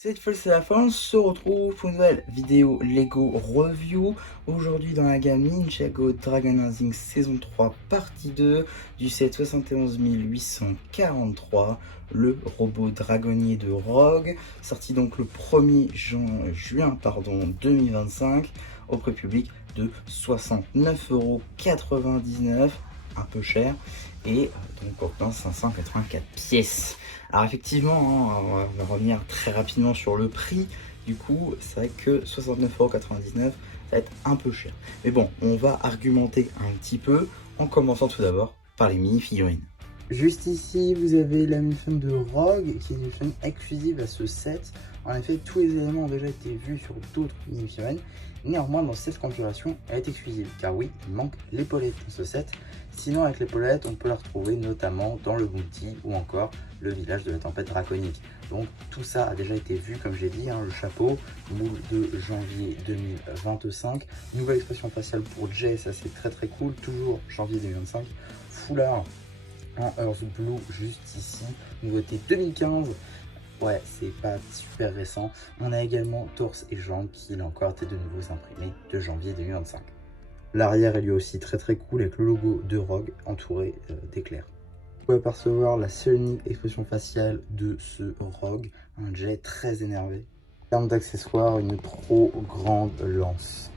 Cette fois c'est la fin, on se retrouve pour une nouvelle vidéo Lego Review. Aujourd'hui dans la gamme Ninjago Dragon Rising saison 3 partie 2 du set 71843, le robot dragonnier de Rogue, sorti donc le 1er juin 2025 au prix public de 69,99 €, un peu cher, et donc portant 584 pièces. Alors effectivement, on va revenir très rapidement sur le prix. Du coup, c'est vrai que 69,99 €, ça va être un peu cher. Mais bon, on va argumenter un petit peu en commençant tout d'abord par les mini-figurines. Juste ici, vous avez la mini-figurine de Rogue, qui est une mini-figurine exclusive à ce set. En effet, tous les éléments ont déjà été vus sur d'autres mini-figurines. Néanmoins, dans cette configuration, elle est exclusive, car oui, il manque l'épaulette dans ce set. Sinon, avec l'épaulette, on peut la retrouver notamment dans le Bounty ou encore le village de la tempête draconique. Donc tout ça a déjà été vu, comme j'ai dit, le chapeau, moule de janvier 2025. Nouvelle expression faciale pour Jay, ça c'est très cool, toujours janvier 2025. Foulard en Earth Blue juste ici, nouveauté 2015. Ouais, c'est pas super récent. On a également torse et jambes qui, là encore, étaient de nouveaux imprimés de janvier 2025. L'arrière est lui aussi très cool avec le logo de Rogue entouré d'éclairs. Vous pouvez apercevoir la seule unique expression faciale de ce Rogue, un Jay très énervé. En termes d'accessoires, une trop grande lance.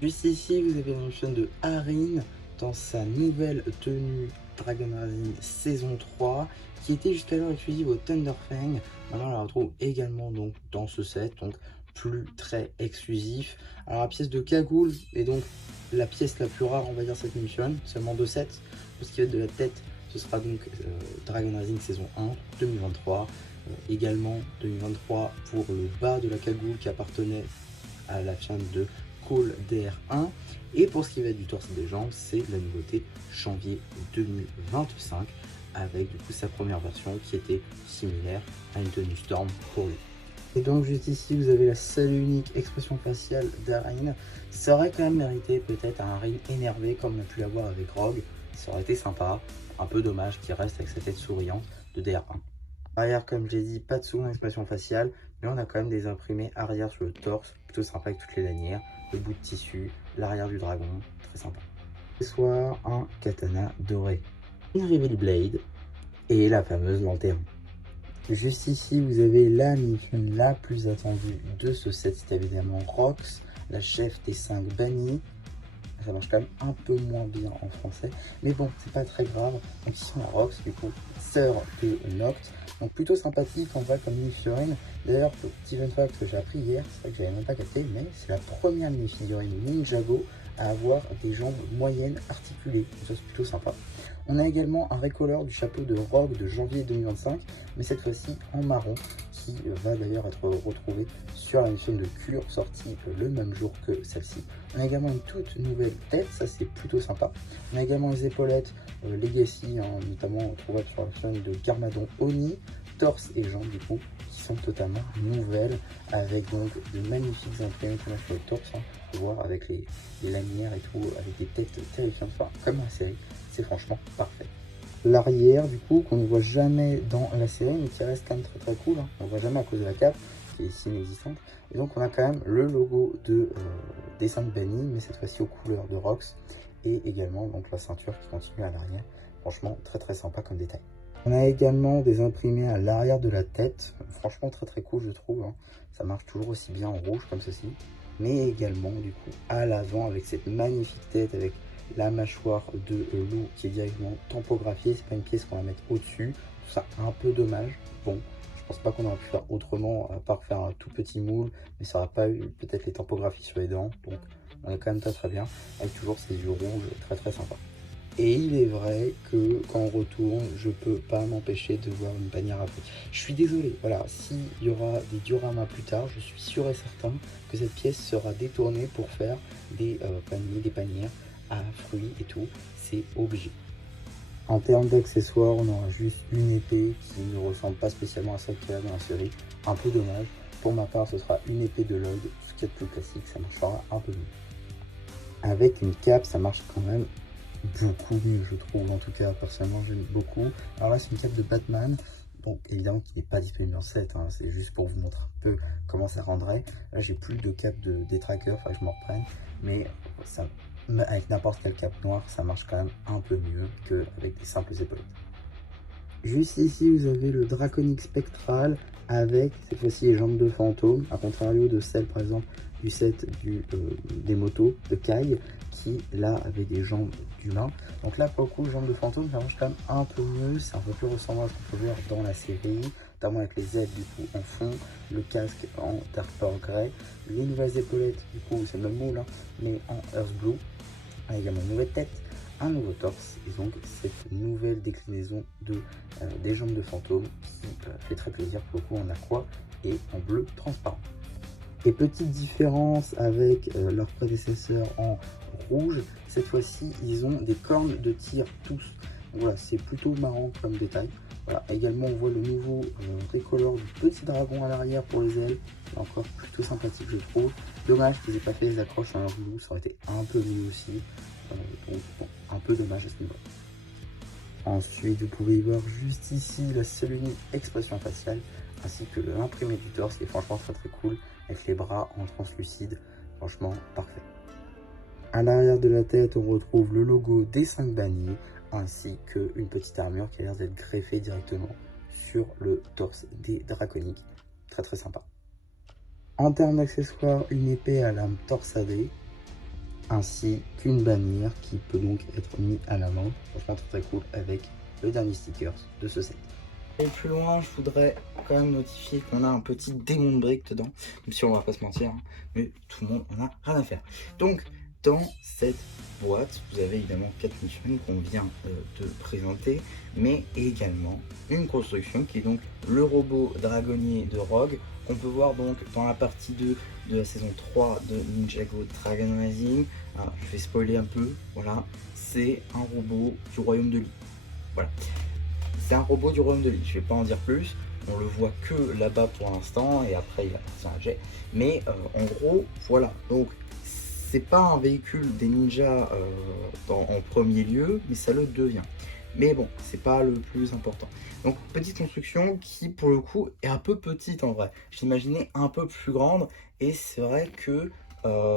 Juste ici, vous avez une chaîne de Harin dans sa nouvelle tenue Dragon Rising saison 3, qui était jusqu'alors exclusive au Thunderfang. Maintenant, on la retrouve également donc dans ce set, donc plus très exclusif. Alors la pièce de cagoule est donc la pièce la plus rare, on va dire, cette mission, seulement 2 sets. Pour ce qui va être de la tête, ce sera donc Dragon Rising saison 1 2023. Également 2023 pour le bas de la cagoule qui appartenait à la chaîne de Call DR1. Et pour ce qui va être du torse et des jambes, c'est la nouveauté janvier 2025 avec du coup sa première version qui était similaire à une tenue Storm pour lui. Et donc juste ici vous avez la seule et unique expression faciale d'Arin. Ça aurait quand même mérité peut-être un Arin énervé comme on a pu l'avoir avec Rogue. Ça aurait été sympa, un peu dommage qu'il reste avec sa tête souriante de DR1. Arrière, comme j'ai dit, pas de seconde expression faciale, mais on a quand même des imprimés arrière sur le torse, plutôt sympa avec toutes les lanières, le bout de tissu, l'arrière du dragon, très sympa. Accessoire, un katana doré, une Reveal Blade et la fameuse lanterne. Juste ici, vous avez la mini-figurine la plus attendue de ce set, c'est évidemment Rox, la chef des 5 bannis. Ça marche quand même un peu moins bien en français, mais bon, c'est pas très grave. Donc ici on a Rox, du coup, sœur de Noct, donc plutôt sympathique en vrai comme mini-figurine. D'ailleurs, petit fun fact que j'ai appris hier, c'est vrai que j'avais même pas capté, mais c'est la première mini-figurine Ninjago à avoir des jambes moyennes articulées, donc ça c'est plutôt sympa. On a également un recolor du chapeau de Rogue de janvier 2025, mais cette fois-ci en marron, qui va d'ailleurs être retrouvé sur la mission de Cure, sortie le même jour que celle-ci. On a également une toute nouvelle tête, ça c'est plutôt sympa. On a également les épaulettes Legacy, notamment trouvables sur la chaîne de Garmadon Oni, torse et jambes du coup, qui sont totalement nouvelles, avec donc de magnifiques imprimés qu'on a sur le torse, on peut voir avec les lanières et tout, avec des têtes terrifiantes, enfin, comme la série, c'est franchement parfait. L'arrière du coup qu'on ne voit jamais dans la série mais qui reste quand même très cool, on ne voit jamais à cause de la cape qui est ici inexistante, et donc on a quand même le logo de dessin de Benny mais cette fois-ci aux couleurs de Rox, et également donc la ceinture qui continue à l'arrière. Franchement très sympa comme détail. On a également des imprimés à l'arrière de la tête, franchement très cool je trouve, ça marche toujours aussi bien en rouge comme ceci, mais également du coup à l'avant avec cette magnifique tête avec la mâchoire de loup qui est directement tampographiée. C'est pas une pièce qu'on va mettre au-dessus, tout ça un peu dommage. Bon, je pense pas qu'on aurait pu faire autrement à part faire un tout petit moule, mais ça n'aurait pas eu peut-être les tampographies sur les dents, donc on est quand même très bien avec toujours ces yeux rouges très sympa. Et il est vrai que quand on retourne, je peux pas m'empêcher de voir une bannière Afrique. Je suis désolé, voilà, s'il y aura des dioramas plus tard, je suis sûr et certain que cette pièce sera détournée pour faire des paniers, des panières à fruits et tout, c'est obligé. En termes d'accessoires, on aura juste une épée qui ne ressemble pas spécialement à celle qu'il y a dans la série, un peu dommage. Pour ma part, ce sera une épée de log, ce qui est plus classique, ça marchera un peu mieux. Avec une cape, ça marche quand même beaucoup mieux, je trouve. En tout cas, personnellement, j'aime beaucoup. Alors là, c'est une cape de Batman. Bon, évidemment qu'il n'est pas disponible en set, hein, c'est juste pour vous montrer un peu comment ça rendrait. Là, j'ai plus de cap de détraqueur, enfin je m'en reprenne, mais ça, avec n'importe quel cap noir, ça marche quand même un peu mieux qu'avec des simples épaulettes. Juste ici, vous avez le Draconic Spectral avec cette fois-ci les jambes de fantôme, à contrario de celle par exemple du set des motos de Kai qui là avait des jambes d'humain. Donc là pour le coup, jambes de fantôme ça marche quand même un peu mieux, c'est un peu plus ressemblant à ce qu'on peut voir dans la série, notamment avec les ailes du coup en fond, le casque en Dark Pearl Grey, les nouvelles épaulettes du coup c'est le même moule hein, mais en Earth Blue, également une nouvelle tête, un nouveau torse et donc cette nouvelle déclinaison des jambes de fantôme qui fait très plaisir pour le coup en aqua et en bleu transparent. Et petite différence avec leurs prédécesseurs en rouge, cette fois-ci ils ont des cornes de tir tous. Donc voilà, c'est plutôt marrant comme détail. Voilà, également on voit le nouveau tricolore du petit dragon à l'arrière pour les ailes, qui est encore plutôt sympathique je trouve. Dommage qu'ils aient pas fait les accroches en blue, ça aurait été un peu mieux aussi. Donc bon, un peu dommage à ce niveau. Ensuite, vous pouvez y voir juste ici la seule unique expression faciale ainsi que l'imprimé du torse qui est franchement très très cool avec les bras en translucide, franchement parfait. À l'arrière de la tête, on retrouve le logo des 5 banniers ainsi qu'une petite armure qui a l'air d'être greffée directement sur le torse des draconiques. Très très sympa. En termes d'accessoires, une épée à lame torsadée ainsi qu'une bannière qui peut donc être mise à la main. Franchement très très cool avec le dernier sticker de ce set. Et plus loin, je voudrais quand même notifier qu'on a un petit démon de briques dedans, même si on va pas se mentir, hein, mais tout le monde en a rien à faire. Donc, dans cette boîte, vous avez évidemment 4 missions qu'on vient de présenter, mais également une construction qui est donc le robot dragonnier de Rogue, qu'on peut voir donc dans la partie 2 de la saison 3 de Ninjago Dragon Rising. Alors, je vais spoiler un peu, voilà, c'est un robot du royaume de Lee. Voilà. C'est un robot du royaume de Lee, je vais pas en dire plus, on le voit que là-bas pour l'instant et après il appartient à Jay. Mais en gros, voilà, donc c'est pas un véhicule des ninjas en premier lieu, mais ça le devient. Mais bon, c'est pas le plus important. Donc petite construction qui pour le coup est un peu petite en vrai. Je l'imaginais un peu plus grande et c'est vrai que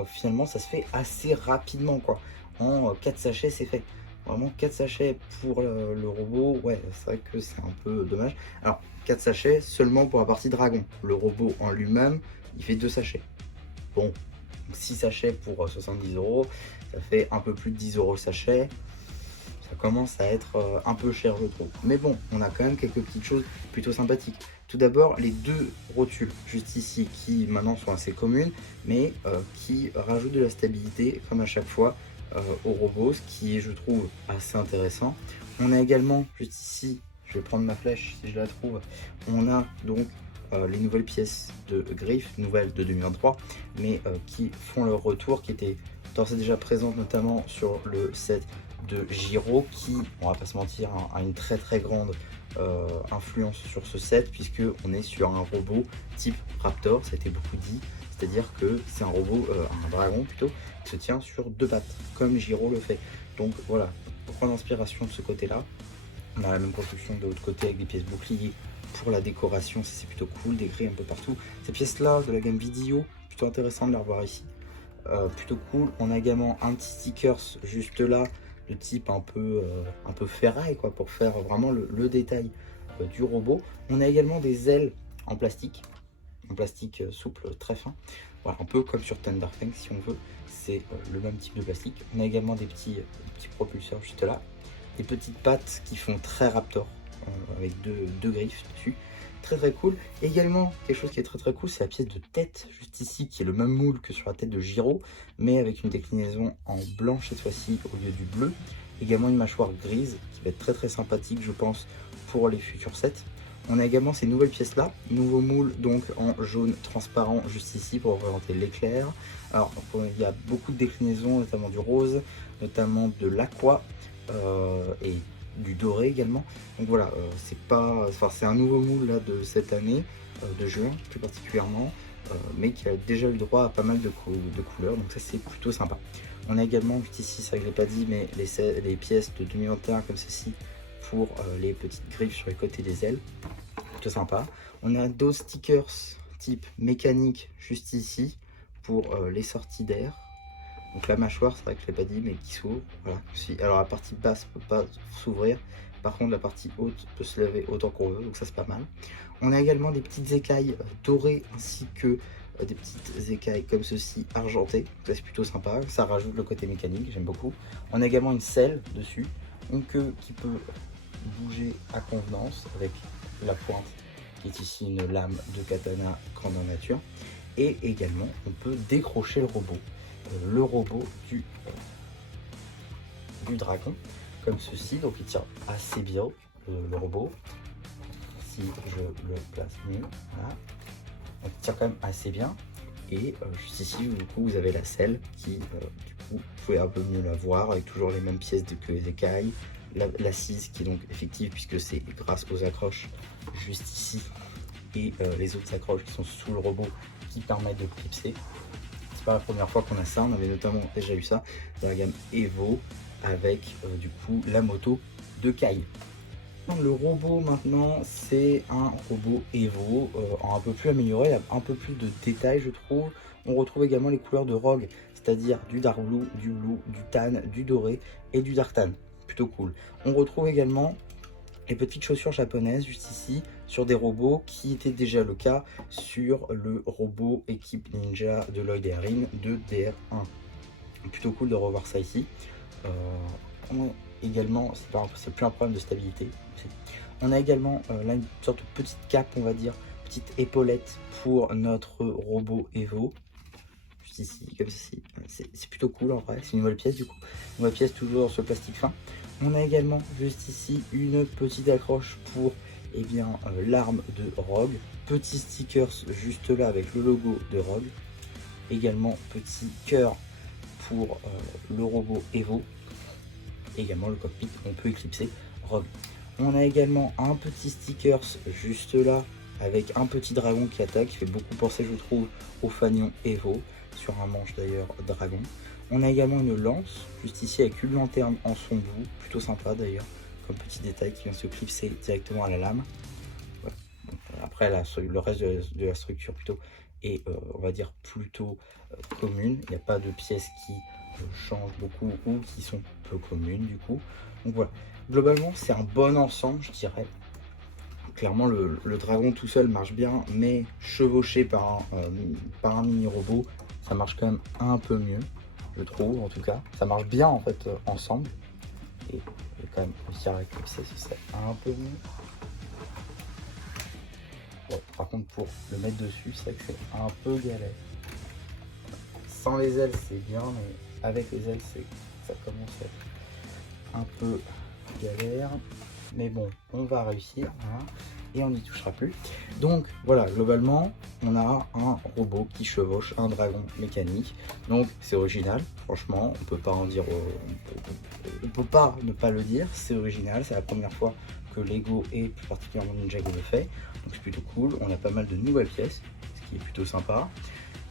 finalement ça se fait assez rapidement quoi. En 4 sachets c'est fait. Vraiment 4 sachets pour le robot, ouais, c'est vrai que c'est un peu dommage. Alors, 4 sachets seulement pour la partie dragon. Le robot en lui-même, il fait 2 sachets. Bon, 6 sachets pour 70 €, ça fait un peu plus de 10 € le sachet. Ça commence à être un peu cher, je trouve. Mais bon, on a quand même quelques petites choses plutôt sympathiques. Tout d'abord, les 2 rotules juste ici qui maintenant sont assez communes, mais qui rajoutent de la stabilité, comme à chaque fois, au robot, ce qui est, je trouve, assez intéressant. On a également, juste ici, je vais prendre ma flèche si je la trouve, on a donc les nouvelles pièces de griffe, nouvelles de 2023, mais qui font leur retour, qui étaient d'ores et déjà présentes notamment sur le set de Giro, qui, on va pas se mentir, hein, a une très très grande influence sur ce set, puisque on est sur un robot type Raptor, ça a été beaucoup dit, c'est-à-dire que c'est un robot, un dragon plutôt, qui se tient sur 2 pattes, comme Giro le fait. Donc voilà, pour prendre inspiration de ce côté-là. On a la même construction de l'autre côté avec des pièces boucliers pour la décoration, ça c'est plutôt cool, des grilles un peu partout. Ces pièces-là de la gamme vidéo, plutôt intéressant de les revoir ici. Plutôt cool. On a également un petit stickers juste là, de type un peu ferraille, quoi, pour faire vraiment le détail du robot. On a également des ailes en plastique souple, très fin. Voilà, un peu comme sur Thunderfang si on veut, c'est le même type de plastique. On a également des petits propulseurs juste là, des petites pattes qui font très Raptor, avec deux griffes dessus, très très cool. Et également, quelque chose qui est très très cool, c'est la pièce de tête juste ici, qui est le même moule que sur la tête de Giro, mais avec une déclinaison en blanche cette fois-ci au lieu du bleu. Également une mâchoire grise qui va être très très sympathique, je pense, pour les futurs sets. On a également ces nouvelles pièces là, nouveau moule donc en jaune transparent juste ici pour représenter l'éclair. Alors il y a beaucoup de déclinaisons, notamment du rose, notamment de l'aqua et du doré également. Donc voilà, c'est un nouveau moule là de cette année, de juin plus particulièrement, mais qui a déjà eu droit à pas mal de couleurs, donc ça c'est plutôt sympa. On a également juste ici, ça je l'ai pas dit, mais les pièces de 2021 comme ceci pour les petites griffes sur les côtés des ailes. plutôt sympa. On a d'autres stickers type mécanique juste ici pour les sorties d'air. Donc la mâchoire, c'est vrai que je ne l'ai pas dit, mais qui s'ouvre. Voilà. Alors la partie basse ne peut pas s'ouvrir. Par contre, la partie haute peut se lever autant qu'on veut, donc ça c'est pas mal. On a également des petites écailles dorées ainsi que des petites écailles comme ceci argentées. Ça c'est plutôt sympa, ça rajoute le côté mécanique, j'aime beaucoup. On a également une selle dessus, une queue qui peut bouger à convenance avec la pointe qui est ici une lame de katana grandeur nature. Et également, on peut décrocher le robot du dragon, comme ceci. Donc il tient assez bien, le robot. Si je le place mieux, voilà. Donc, il tient quand même assez bien. Et juste ici, du coup, vous avez la selle qui, du coup, vous pouvez un peu mieux la voir avec toujours les mêmes pièces que les écailles. L'assise qui est donc effective puisque c'est grâce aux accroches juste ici et les autres accroches qui sont sous le robot qui permettent de clipser. C'est pas la première fois qu'on a ça, on avait notamment déjà eu ça dans la gamme Evo avec du coup la moto de Kai. Le robot maintenant c'est un robot Evo un peu plus amélioré, il a un peu plus de détails je trouve. On retrouve également les couleurs de Rogue, c'est-à-dire du Dark Blue, du Tan, du Doré et du Dark Tan. Plutôt cool. On retrouve également les petites chaussures japonaises juste ici sur des robots qui étaient déjà le cas sur le robot équipe ninja de Lloyd et Erin de DR1. Plutôt cool de revoir ça ici. On a également, c'est plus un problème de stabilité. On a également là une sorte de petite cape, on va dire, petite épaulette pour notre robot Evo. Juste ici, comme ceci. C'est plutôt cool en vrai, c'est une nouvelle pièce du coup. Une nouvelle pièce toujours sur plastique fin. On a également juste ici une petite accroche pour l'arme de Rogue. Petit stickers juste là avec le logo de Rogue. Également petit cœur pour le robot Evo. Également le cockpit, on peut éclipser Rogue. On a également un petit stickers juste là avec un petit dragon qui attaque, qui fait beaucoup penser je trouve au fanion Evo, sur un manche d'ailleurs dragon. On a également une lance juste ici avec une lanterne en son bout, plutôt sympa d'ailleurs, comme petit détail qui vient se clipser directement à la lame. Voilà. Donc, après le reste de la structure plutôt est on va dire plutôt commune, il n'y a pas de pièces qui changent beaucoup ou qui sont peu communes du coup. Donc voilà, globalement c'est un bon ensemble je dirais. Clairement le dragon tout seul marche bien, mais chevauché par un mini robot, ça marche quand même un peu mieux, je trouve en tout cas. Ça marche bien en fait ensemble. Et je vais quand même réussir à éclipser, ce serait un peu mieux. Bon, par contre pour le mettre dessus, c'est vrai que c'est un peu galère. Sans les ailes c'est bien, mais avec les ailes ça commence à être un peu galère. Mais bon, on va réussir, hein, et on n'y touchera plus. Donc voilà, globalement, on a un robot qui chevauche un dragon mécanique. Donc c'est original, franchement, on peut pas en dire, on peut pas ne pas le dire, c'est original, c'est la première fois que Lego et plus particulièrement Ninjago le fait. Donc c'est plutôt cool, on a pas mal de nouvelles pièces, ce qui est plutôt sympa.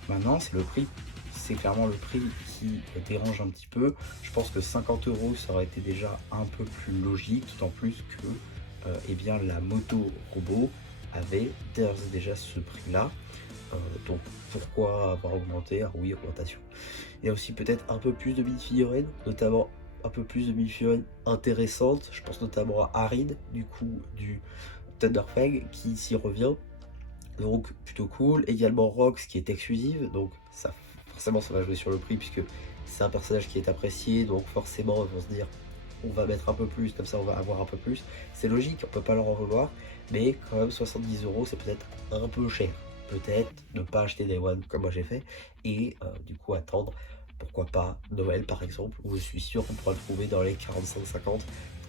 Maintenant, c'est le prix. C'est clairement le prix qui dérange un petit peu. Je pense que 50 € ça aurait été déjà un peu plus logique, d'autant plus que la moto robot avait déjà ce prix là. Donc pourquoi avoir augmenté? Ah oui, augmentation. Il y a aussi peut-être un peu plus de mini-figurines, notamment un peu plus de mini-figurines intéressantes. Je pense notamment à Arid, du coup du Thunderfang qui s'y revient. Donc plutôt cool. Également Rox qui est exclusive, donc ça forcément ça va jouer sur le prix puisque c'est un personnage qui est apprécié, donc forcément ils vont se dire on va mettre un peu plus, comme ça on va avoir un peu plus. C'est logique, on peut pas leur en vouloir, mais quand même 70 € c'est peut-être un peu cher. Peut-être ne pas acheter Day One comme moi j'ai fait et du coup attendre, pourquoi pas Noël par exemple, où je suis sûr qu'on pourra le trouver dans les 45-50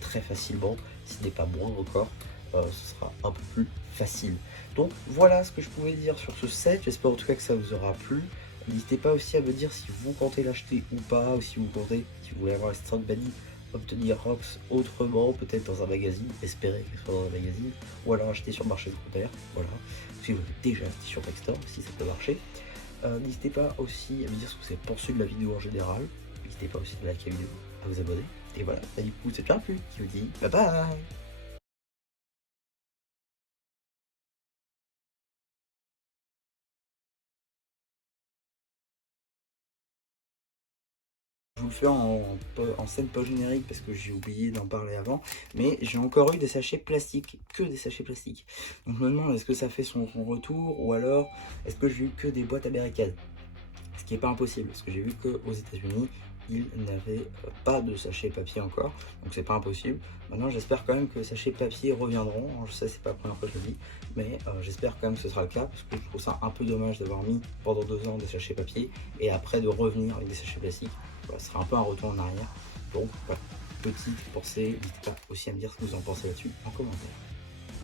très facilement, si ce n'est pas moins encore. Ce sera un peu plus facile. Donc voilà ce que je pouvais dire sur ce set, j'espère en tout cas que ça vous aura plu. N'hésitez pas aussi à me dire si vous comptez l'acheter ou pas, ou si vous comptez, si vous voulez avoir les Strong Bunny, obtenir Rox autrement, peut-être dans un magazine, espérer qu'il soit dans un magazine, ou alors acheter sur le marché secondaire, voilà. Si vous avez déjà acheté sur Backstore, si ça peut marcher. N'hésitez pas aussi à me dire ce que vous avez pensé de la vidéo en général. N'hésitez pas aussi à liker la vidéo, à vous abonner. Et voilà, du coup c'est déjà plus qui vous dit bye bye. fais en scène post-générique parce que j'ai oublié d'en parler avant, mais j'ai encore eu des sachets plastiques, que des sachets plastiques. Donc je me demande est-ce que ça fait son retour ou alors est-ce que j'ai eu que des boîtes à barricades. Ce qui n'est pas impossible, parce que j'ai vu qu'aux États-Unis, ils n'avaient pas de sachets papier encore, donc c'est pas impossible. Maintenant, j'espère quand même que les sachets papier reviendront. Je sais, c'est pas la première fois que je le dis, mais j'espère quand même que ce sera le cas, parce que je trouve ça un peu dommage d'avoir mis pendant 2 ans des sachets papier et après de revenir avec des sachets plastiques. Voilà, ce sera un peu un retour en arrière. Donc, voilà, petite pensée, n'hésitez pas aussi à me dire ce que vous en pensez là-dessus en commentaire.